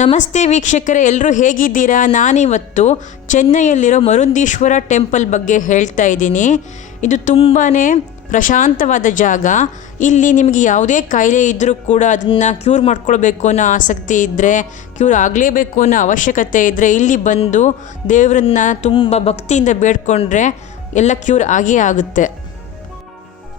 ನಮಸ್ತೆ ವೀಕ್ಷಕರೇ, ಎಲ್ಲರೂ ಹೇಗಿದ್ದೀರಾ? ನಾನಿವತ್ತು ಚೆನ್ನೈಯಲ್ಲಿರೋ ಮರುಂದೀಶ್ವರ ಟೆಂಪಲ್ ಬಗ್ಗೆ ಹೇಳ್ತಾ ಇದ್ದೀನಿ. ಇದು ತುಂಬಾ ಪ್ರಶಾಂತವಾದ ಜಾಗ. ಇಲ್ಲಿ ನಿಮಗೆ ಯಾವುದೇ ಕಾಯಿಲೆ ಇದ್ದರೂ ಕೂಡ ಅದನ್ನು ಕ್ಯೂರ್ ಮಾಡ್ಕೊಳ್ಬೇಕು ಅನ್ನೋ ಆಸಕ್ತಿ ಇದ್ದರೆ, ಕ್ಯೂರ್ ಆಗಲೇಬೇಕು ಅನ್ನೋ ಅವಶ್ಯಕತೆ ಇದ್ದರೆ ಇಲ್ಲಿ ಬಂದು ದೇವರನ್ನ ತುಂಬ ಭಕ್ತಿಯಿಂದ ಬೇಡ್ಕೊಂಡ್ರೆ ಎಲ್ಲ ಕ್ಯೂರ್ ಆಗೇ ಆಗುತ್ತೆ.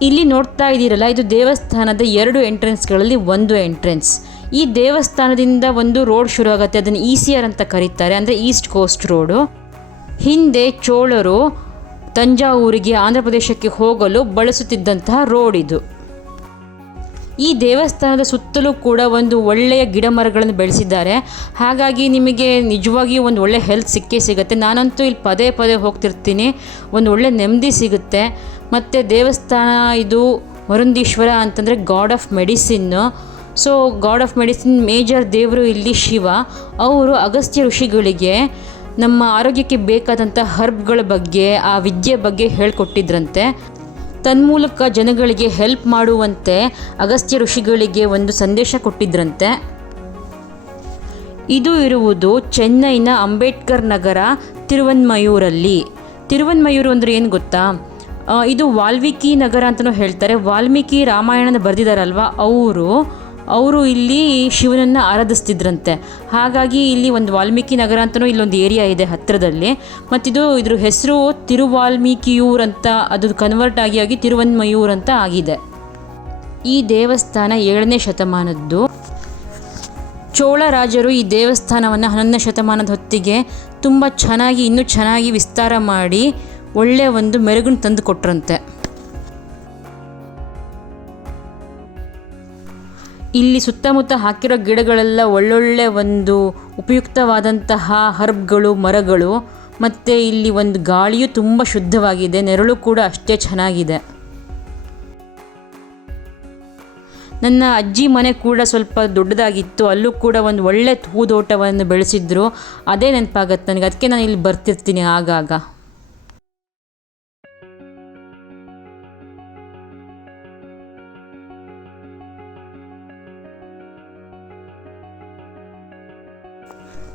ಇಲ್ಲಿ ನೋಡ್ತಾ ಇದ್ದೀರಲ್ಲ, ಇದು ದೇವಸ್ಥಾನದ 2 ಎಂಟ್ರೆನ್ಸ್ಗಳಲ್ಲಿ ಒಂದು ಎಂಟ್ರೆನ್ಸ್. ಈ ದೇವಸ್ಥಾನದಿಂದ ಒಂದು ರೋಡ್ ಶುರು ಆಗುತ್ತೆ, ಅದನ್ನು ECR ಅಂತ ಕರೀತಾರೆ, ಅಂದರೆ ಈಸ್ಟ್ ಕೋಸ್ಟ್ ರೋಡು. ಹಿಂದೆ ಚೋಳರು ತಂಜಾವೂರಿಗೆ, ಆಂಧ್ರ ಪ್ರದೇಶಕ್ಕೆ ಹೋಗಲು ಬಳಸುತ್ತಿದ್ದಂತಹ ರೋಡ್ ಇದು. ಈ ದೇವಸ್ಥಾನದ ಸುತ್ತಲೂ ಕೂಡ ಒಂದು ಒಳ್ಳೆಯ ಗಿಡ ಮರಗಳನ್ನು ಬೆಳೆಸಿದ್ದಾರೆ. ಹಾಗಾಗಿ ನಿಮಗೆ ನಿಜವಾಗಿಯೂ ಒಂದು ಒಳ್ಳೆ ಹೆಲ್ತ್ ಸಿಕ್ಕೇ ಸಿಗುತ್ತೆ. ನಾನಂತೂ ಇಲ್ಲಿ ಪದೇ ಪದೇ ಹೋಗ್ತಿರ್ತೀನಿ, ಒಂದು ಒಳ್ಳೆ ನೆಮ್ಮದಿ ಸಿಗುತ್ತೆ. ಮತ್ತು ದೇವಸ್ಥಾನ ಇದು ಮರುಂದೀಶ್ವರ ಅಂತಂದರೆ god of medicine. So god of medicine major ದೇವರು ಇಲ್ಲಿ ಶಿವ. ಅವರು ಅಗಸ್ತ್ಯ ಋಷಿಗಳಿಗೆ ನಮ್ಮ ಆರೋಗ್ಯಕ್ಕೆ ಬೇಕಾದಂಥ ಹರ್ಬ್ಗಳ ಬಗ್ಗೆ, ಆ ವಿದ್ಯೆ ಬಗ್ಗೆ ಹೇಳಿಕೊಟ್ಟಿದ್ರಂತೆ. ತನ್ಮೂಲಕ ಜನಗಳಿಗೆ ಹೆಲ್ಪ್ ಮಾಡುವಂತೆ ಅಗಸ್ತ್ಯ ಋಷಿಗಳಿಗೆ ಒಂದು ಸಂದೇಶ ಕೊಟ್ಟಿದ್ರಂತೆ. ಇದು ಇರುವುದು ಚೆನ್ನೈನ ಅಂಬೇಡ್ಕರ್ ನಗರ, ತಿರುವನ್ಮಯೂರಲ್ಲಿ. ತಿರುವನ್ಮಯೂರು ಅಂದರೆ ಏನು ಗೊತ್ತಾ? ಇದು ವಾಲ್ಮೀಕಿ ನಗರ ಅಂತಲೂ ಹೇಳ್ತಾರೆ. ವಾಲ್ಮೀಕಿ ರಾಮಾಯಣನ ಬರೆದಿದ್ದಾರಲ್ವ, ಅವರು ಇಲ್ಲಿ ಶಿವನನ್ನು ಆರಾಧಿಸ್ತಿದ್ರಂತೆ. ಹಾಗಾಗಿ ಇಲ್ಲಿ ಒಂದು ವಾಲ್ಮೀಕಿ ನಗರ ಅಂತಲೂ ಇಲ್ಲೊಂದು ಏರಿಯಾ ಇದೆ ಹತ್ತಿರದಲ್ಲಿ. ಮತ್ತಿದು ಇದ್ರ ಹೆಸರು ತಿರುವಾಲ್ಮೀಕಿಯೂರ್ ಅಂತ, ಅದು ಕನ್ವರ್ಟ್ ಆಗಿ ತಿರುವನ್ಮಯೂರ್ ಅಂತ ಆಗಿದೆ. ಈ ದೇವಸ್ಥಾನ 7ನೇ ಶತಮಾನದ್ದು. ಚೋಳ ರಾಜರು ಈ ದೇವಸ್ಥಾನವನ್ನು 11ನೇ ಶತಮಾನದ ಹೊತ್ತಿಗೆ ತುಂಬ ಇನ್ನೂ ಚೆನ್ನಾಗಿ ವಿಸ್ತಾರ ಮಾಡಿ ಒಳ್ಳೆಯ ಒಂದು ಮೆರುಗನ್ನು ತಂದು ಕೊಟ್ರಂತೆ. ಇಲ್ಲಿ ಸುತ್ತಮುತ್ತ ಹಾಕಿರೋ ಗಿಡಗಳೆಲ್ಲ ಒಳ್ಳೊಳ್ಳೆ ಒಂದು ಉಪಯುಕ್ತವಾದಂತಹ ಹರ್ಬ್ಗಳು, ಮರಗಳು. ಮತ್ತು ಇಲ್ಲಿ ಒಂದು ಗಾಳಿಯೂ ತುಂಬ ಶುದ್ಧವಾಗಿದೆ, ನೆರಳು ಕೂಡ ಅಷ್ಟೇ ಚೆನ್ನಾಗಿದೆ. ನನ್ನ ಅಜ್ಜಿ ಮನೆ ಕೂಡ ಸ್ವಲ್ಪ ದೊಡ್ಡದಾಗಿತ್ತು, ಅಲ್ಲೂ ಕೂಡ ಒಂದು ಒಳ್ಳೆ ಹೂದೋಟವನ್ನು ಬೆಳೆಸಿದ್ರು. ಅದೇ ನೆನಪಾಗತ್ತೆ ನನಗೆ, ಅದಕ್ಕೆ ನಾನು ಇಲ್ಲಿ ಬರ್ತಿರ್ತೀನಿ ಆಗಾಗ.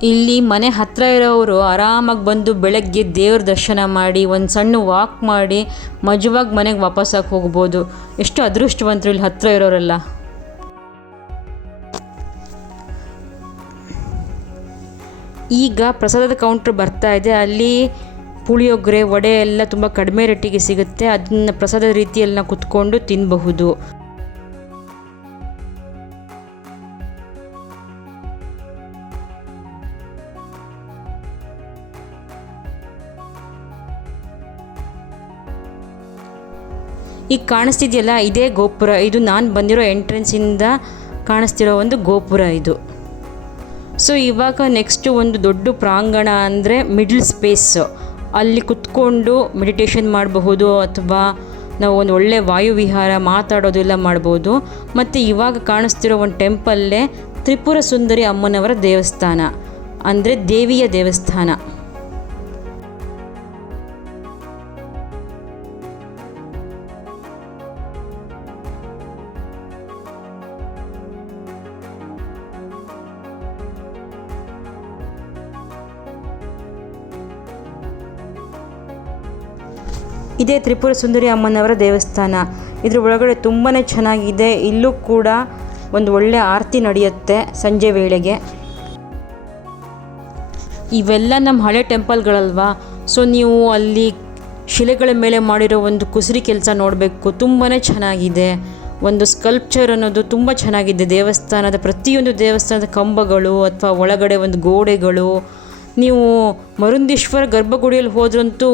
ಇಲ್ಲಿ ಮನೆ ಹತ್ತಿರ ಇರೋರು ಆರಾಮಾಗಿ ಬಂದು ಬೆಳಗ್ಗೆ ದೇವ್ರ ದರ್ಶನ ಮಾಡಿ, ಒಂದು ಸಣ್ಣ ವಾಕ್ ಮಾಡಿ ಮಜವಾಗಿ ಮನೆಗೆ ವಾಪಸ್ಸಾಗಿ ಹೋಗ್ಬೋದು. ಎಷ್ಟು ಅದೃಷ್ಟವಂತರು ಇಲ್ಲಿ ಹತ್ತಿರ ಇರೋರೆಲ್ಲ. ಈಗ ಪ್ರಸಾದದ ಕೌಂಟ್ರ್ ಬರ್ತಾ ಇದೆ. ಅಲ್ಲಿ ಪುಳಿಯೋಗರೆ, ವಡೆ ಎಲ್ಲ ತುಂಬ ಕಡಿಮೆ ರೇಟಿಗೆ ಸಿಗುತ್ತೆ. ಅದನ್ನು ಪ್ರಸಾದ ರೀತಿಯಲ್ಲಿ ನಾವು ಕುತ್ಕೊಂಡು ತಿನ್ನಬಹುದು. ಈಗ ಕಾಣಿಸ್ತಿದೆಯಲ್ಲ, ಇದೇ ಗೋಪುರ. ಇದು ನಾನು ಬಂದಿರೋ ಎಂಟ್ರೆನ್ಸಿಂದ ಕಾಣಿಸ್ತಿರೋ ಒಂದು ಗೋಪುರ ಇದು. ಸೊ ಇವಾಗ ನೆಕ್ಸ್ಟು ಒಂದು ದೊಡ್ಡ ಪ್ರಾಂಗಣ ಅಂದರೆ ಮಿಡ್ಲ್ ಸ್ಪೇಸು. ಅಲ್ಲಿ ಕುತ್ಕೊಂಡು ಮೆಡಿಟೇಷನ್ ಮಾಡಬಹುದು, ಅಥವಾ ನಾವು ಒಂದು ಒಳ್ಳೆ ವಾಯುವಿಹಾರ ಮಾತಾಡೋದೆಲ್ಲ ಮಾಡ್ಬೋದು. ಮತ್ತು ಇವಾಗ ಕಾಣಿಸ್ತಿರೋ ಒಂದು ಟೆಂಪಲ್ಲೇ ತ್ರಿಪುರ ಸುಂದರಿ ಅಮ್ಮನವರ ದೇವಸ್ಥಾನ, ಅಂದರೆ ದೇವಿಯ ದೇವಸ್ಥಾನ. ಇದೇ ತ್ರಿಪುರ ಸುಂದರಿ ಅಮ್ಮನವರ ದೇವಸ್ಥಾನ. ಇದ್ರ ಒಳಗಡೆ ತುಂಬಾ ಚೆನ್ನಾಗಿದೆ. ಇಲ್ಲೂ ಕೂಡ ಒಂದು ಒಳ್ಳೆ ಆರತಿ ನಡೆಯುತ್ತೆ ಸಂಜೆ ವೇಳೆಗೆ. ಇವೆಲ್ಲ ನಮ್ಮ ಹಳೆ ಟೆಂಪಲ್ಗಳಲ್ವಾ, ಸೊ ನೀವು ಅಲ್ಲಿ ಶಿಲೆಗಳ ಮೇಲೆ ಮಾಡಿರೋ ಒಂದು ಕುಸುರಿ ಕೆಲಸ ನೋಡಬೇಕು, ತುಂಬಾ ಚೆನ್ನಾಗಿದೆ. ಒಂದು ಸ್ಕಲ್ಪ್ಚರ್ ಅನ್ನೋದು ತುಂಬ ಚೆನ್ನಾಗಿದೆ. ದೇವಸ್ಥಾನದ ಪ್ರತಿಯೊಂದು ದೇವಸ್ಥಾನದ ಕಂಬಗಳು ಅಥವಾ ಒಳಗಡೆ ಒಂದು ಗೋಡೆಗಳು. ನೀವು ಮರುಂದೀಶ್ವರ ಗರ್ಭಗುಡಿಯಲ್ಲಿ ಹೋದ್ರಂತೂ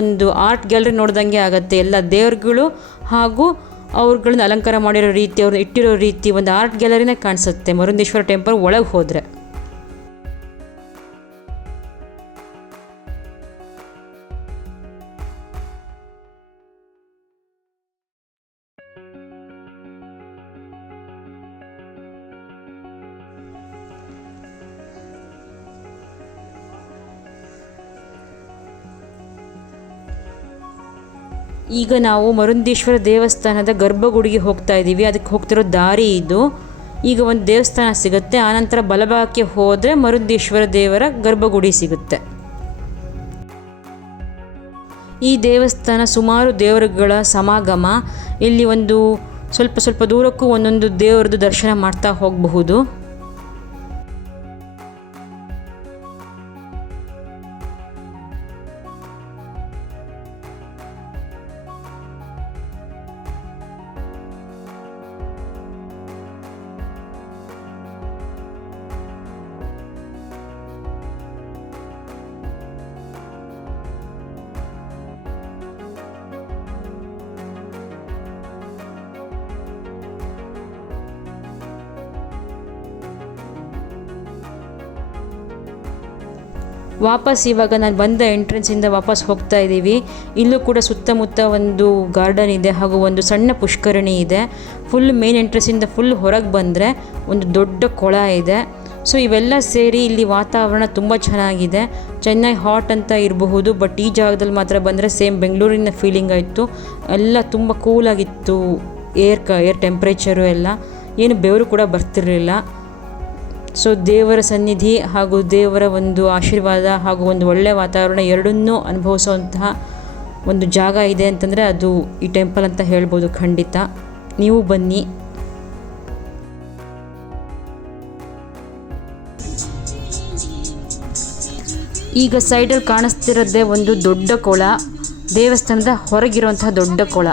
ಒಂದು ಆರ್ಟ್ ಗ್ಯಾಲರಿ ನೋಡ್ದಂಗೆ ಆಗುತ್ತೆ. ಎಲ್ಲ ದೇವರುಗಳು ಹಾಗೂ ಅವ್ರುಗಳನ್ನ ಅಲಂಕಾರ ಮಾಡಿರೋ ರೀತಿ, ಅವ್ರನ್ನ ಇಟ್ಟಿರೋ ರೀತಿ ಒಂದು ಆರ್ಟ್ ಗ್ಯಾಲರಿನೇ ಕಾಣಿಸುತ್ತೆ ಮರುಂದೀಶ್ವರ ಟೆಂಪಲ್ ಒಳಗೆ ಹೋದರೆ. ಈಗ ನಾವು ಮರುಂದೀಶ್ವರ ದೇವಸ್ಥಾನದ ಗರ್ಭಗುಡಿಗೆ ಹೋಗ್ತಾ ಇದ್ದೀವಿ. ಅದಕ್ಕೆ ಹೋಗ್ತಿರೋ ದಾರಿ ಇದು. ಈಗ ಒಂದು ದೇವಸ್ಥಾನ ಸಿಗುತ್ತೆ. ಆನಂತರ ಬಲಭಾಗಕ್ಕೆ ಹೋದರೆ ಮರುಂದೇಶ್ವರ ದೇವರ ಗರ್ಭಗುಡಿ ಸಿಗುತ್ತೆ. ಈ ದೇವಸ್ಥಾನ ಸುಮಾರು ದೇವರುಗಳ ಸಮಾಗಮ. ಇಲ್ಲಿ ಒಂದು ಸ್ವಲ್ಪ ದೂರಕ್ಕೂ ಒಂದೊಂದು ದೇವರದ್ದು ದರ್ಶನ ಮಾಡ್ತಾ ಹೋಗಬಹುದು. ವಾಪಸ್ ಇವಾಗ ನಾನು ಬಂದ ಎಂಟ್ರೆನ್ಸಿಂದ ವಾಪಸ್ ಹೋಗ್ತಾ ಇದ್ದೀವಿ. ಇಲ್ಲೂ ಕೂಡ ಸುತ್ತಮುತ್ತ ಒಂದು ಗಾರ್ಡನ್ ಇದೆ ಹಾಗೂ ಒಂದು ಸಣ್ಣ ಪುಷ್ಕರಣಿ ಇದೆ. ಫುಲ್ ಮೇನ್ ಎಂಟ್ರೆನ್ಸಿಂದ ಫುಲ್ ಹೊರಗೆ ಬಂದರೆ ಒಂದು ದೊಡ್ಡ ಕೊಳ ಇದೆ. ಸೊ ಇವೆಲ್ಲ ಸೇರಿ ಇಲ್ಲಿ ವಾತಾವರಣ ತುಂಬ ಚೆನ್ನಾಗಿದೆ. ಚೆನ್ನೈ ಹಾಟ್ ಅಂತ ಇರಬಹುದು, ಬಟ್ ಈ ಜಾಗದಲ್ಲಿ ಮಾತ್ರ ಬಂದರೆ ಸೇಮ್ ಬೆಂಗಳೂರಿನ ಫೀಲಿಂಗ್ ಆಯಿತು. ಎಲ್ಲ ತುಂಬ ಕೂಲಾಗಿತ್ತು. ಏರ್ ಟೆಂಪ್ರೇಚರು ಎಲ್ಲ, ಏನು ಬೆವರು ಕೂಡ ಬರ್ತಿರಲಿಲ್ಲ. ಸೊ ದೇವರ ಸನ್ನಿಧಿ ಹಾಗೂ ದೇವರ ಒಂದು ಆಶೀರ್ವಾದ ಹಾಗೂ ಒಂದು ಒಳ್ಳೆಯ ವಾತಾವರಣ ಎರಡನ್ನೂ ಅನುಭವಿಸುವಂತಹ ಒಂದು ಜಾಗ ಇದೆ ಅಂತಂದರೆ ಅದು ಈ ಟೆಂಪಲ್ ಅಂತ ಹೇಳ್ಬೋದು. ಖಂಡಿತ ನೀವು ಬನ್ನಿ. ಈಗ ಸೈಡಲ್ಲಿ ಕಾಣಿಸ್ತಿರೋದೇ ಒಂದು ದೊಡ್ಡ ಕೊಳ, ದೇವಸ್ಥಾನದ ಹೊರಗಿರುವಂತಹ ದೊಡ್ಡ ಕೊಳ.